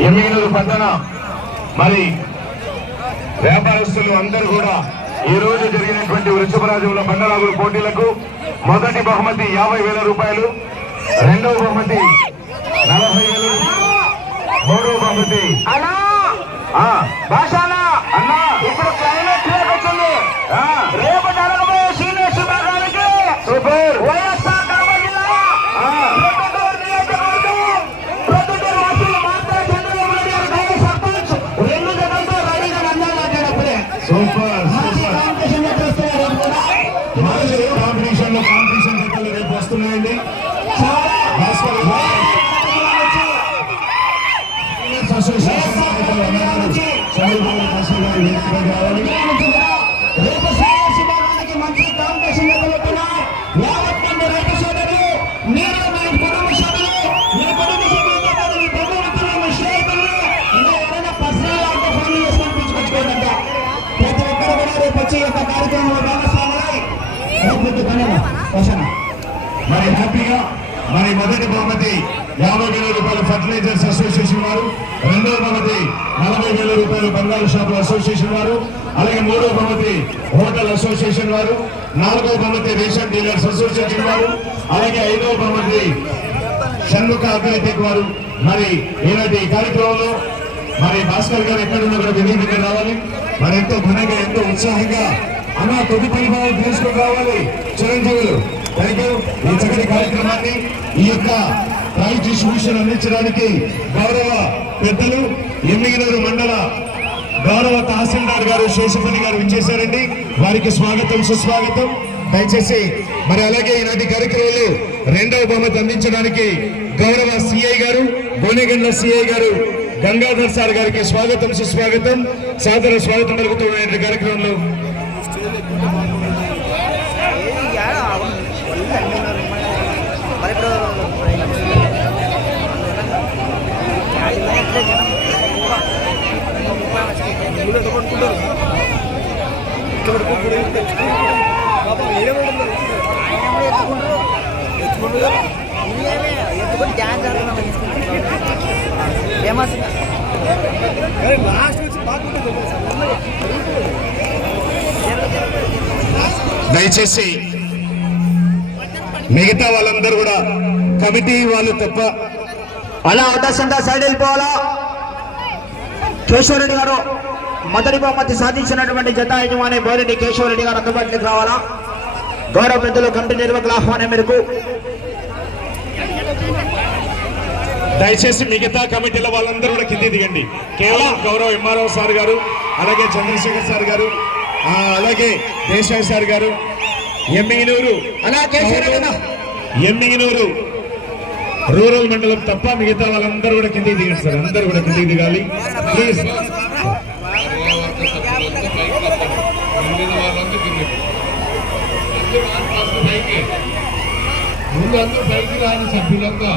ఎమ్మిగనూరు పట్టణ. మరి వ్యాపారస్తులు అందరూ కూడా ఈ రోజు జరిగినటువంటి వృషభరాజుల బండలాగుల పోటీలకు మొదటి బహుమతి యాభై వేల రూపాయలు రెండవ బహుమతి నలభై వేలు మూడవ బహుమతి అన్నా! సూపర్ కాంపిటీషన్లో కాంపిటీషన్ జతలు రేపు వస్తున్నాయండి. అసోసియేషన్ నాయకులు అందరూ కార్యక్రమంలో భాగస్వాములై మరి హ్యాపీగా మరి మొదటి బహుమతి యాభై వేల రూపాయలు ఫర్టిలైజర్స్ అసోసియేషన్ వారు రెండవ బహుమతి నలభై వేల రూపాయలు బంగారు షాపుల అసోసియేషన్ వారు అలాగే మూడవ బహుమతి హోటల్ అసోసియేషన్ వారు నాలుగవ బహుమతి రేషన్ డీలర్స్ అసోసియేషన్ వారు అలాగే ఐదవ బహుమతి షణ్ముఖ అథ్లెటిక్ వారు. మరి ఈనాటి కార్యక్రమంలో మరి భాస్కర్ గారు ఎక్కడున్నా కూడా విధి రావాలి. మరి ఎంతో ఘనంగా ఎంతో ఉత్సాహంగా అన్న తొలి పరిభావం తీసుకొని రావాలి చిరంజీవులు థ్యాంక్ యూ. ఈ చక్కటి కార్యక్రమాన్ని ఈ యొక్క ప్రైజ్ డిస్ట్రిబ్యూషన్ అందించడానికి గౌరవ పెద్దలు ఎమ్మిగినూరు మండల గౌరవ తహసీల్దార్ గారు శేషపల్లి గారు విచ్చేశారండి. వారికి స్వాగతం సుస్వాగతం. దయచేసి మరి అలాగే ఈనాటి కార్యక్రమంలో రెండవ బహుమతి అందించడానికి గౌరవ సిఐ గారు గోనెగండ్ల సిఐ గారు గంగాధర్ సార్ గారికి స్వాగతం సుస్వాగతం. సాదర స్వాగతం పలుకుతున్న కార్యక్రమంలో మరి లాస్ట్ వచ్చి బాగుంటుంది దయచేసి మిగతా వాళ్ళందరూ కూడా కమిటీ వాళ్ళు తప్ప అలా అవకాశంగా సైడ్ వెళ్ళిపోవాలా? కేశవరెడ్డి గారు మొదటి బహుమతి సాధించినటువంటి జత యజమాని బోరెడ్డి కేశవరెడ్డి గారు అందుబాటులోకి రావాలా? గౌరవ పెద్దలు కమిటీ నిర్వాహకుల ఆహ్వానం మేరకు. దయచేసి మిగతా కమిటీల వాళ్ళందరూ కూడా కింది దిగండి. కేవలం గౌరవ ఎంఆర్ఓ సార్ గారు అలాగే చంద్రశేఖర్ సార్ గారు అలాగే దేశాయ్ సార్ గారు. ఎమ్మిగినూరు. ఎమ్మిగినూరు. రూరల్ మండలం తప్ప మిగతా వాళ్ళందరూ కూడా కిందికి దిగండి సార్. అందరూ కూడా కిందికి దిగాలి. ప్లీజ్ ముందు అందరూ పైకి రాని సభ్యులంగా